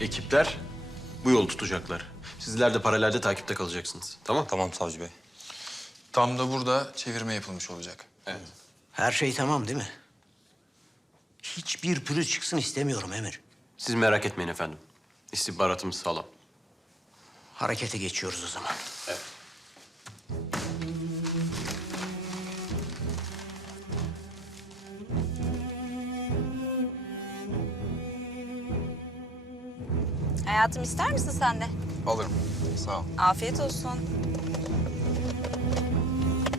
Ekipler bu yolu tutacaklar. Sizler de paralelde takipte kalacaksınız. Tamam? Tamam savcı bey. Tam da burada çevirme yapılmış olacak. Evet. Her şey tamam değil mi? Hiçbir pürüz çıksın istemiyorum Emir. Siz merak etmeyin efendim. İstihbaratımız sağlam. Harekete geçiyoruz o zaman. Hayatım ister misin sen de? Alırım. Sağ ol. Afiyet olsun.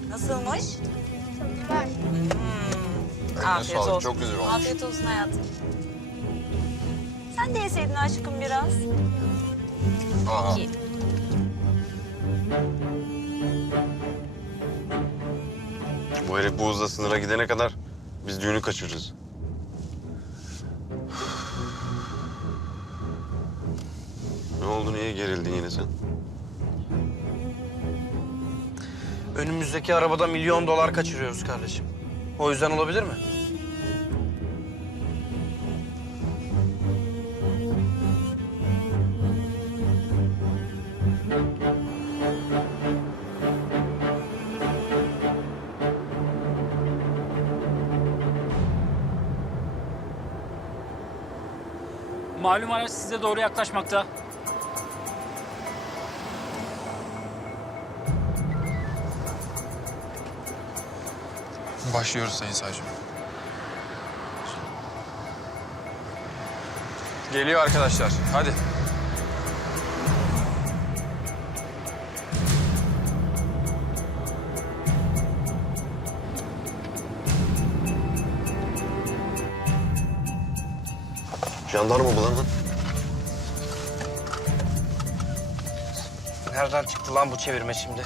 Nasılmış? Hmm, afiyet sağlık, olsun. çok güzel olmuş. Afiyet olsun hayatım. Sen de yeseydin aşkım biraz. Aa, İyi. Bu herif bu hızla sınıra gidene kadar biz düğünü kaçırırız. Ne oldu, niye gerildin yine sen? Önümüzdeki arabada milyon dolar kaçırıyoruz kardeşim. O yüzden olabilir mi? Malum araç size doğru yaklaşmakta. Başlıyoruz Sayın Savcım. Geliyor arkadaşlar. Hadi. Jandarma mı lan? Nereden çıktı lan bu çevirme şimdi?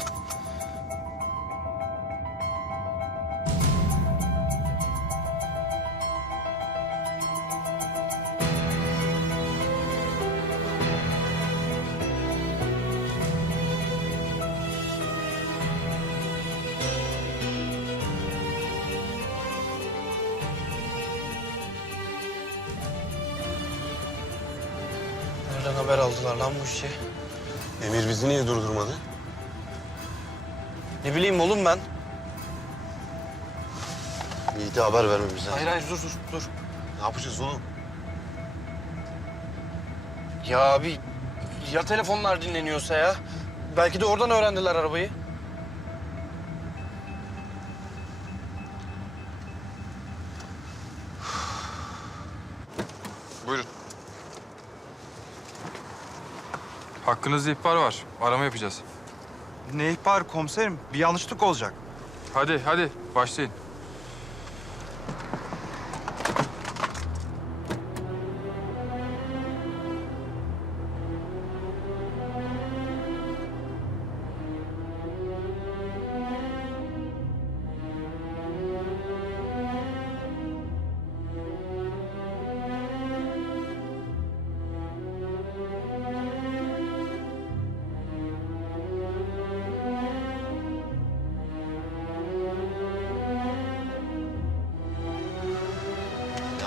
Nereden haber aldılar lan bu işi? Emir bizi niye durdurmadı? Ne bileyim oğlum ben. Yiğit'e haber vermemiz lazım. Hayır hayır dur dur dur. Ne yapacağız oğlum? Ya abi ya telefonlar dinleniyorsa ya? Belki de oradan öğrendiler arabayı. Buyurun. Hakkınızda ihbar var. Arama yapacağız. Ne ihbar komiserim? Bir yanlışlık olacak. Hadi hadi başlayın.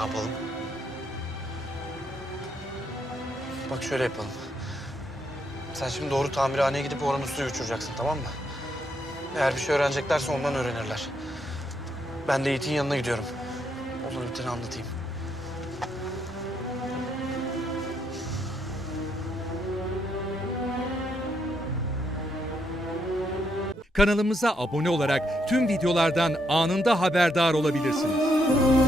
Yapalım? Bak şöyle yapalım. Sen şimdi doğru tamirhaneye gidip oranın suyu uçuracaksın tamam mı? Eğer bir şey öğreneceklerse ondan öğrenirler. Ben de Yiğit'in yanına gidiyorum. Olur biteni anlatayım. Kanalımıza abone olarak tüm videolardan anında haberdar olabilirsiniz.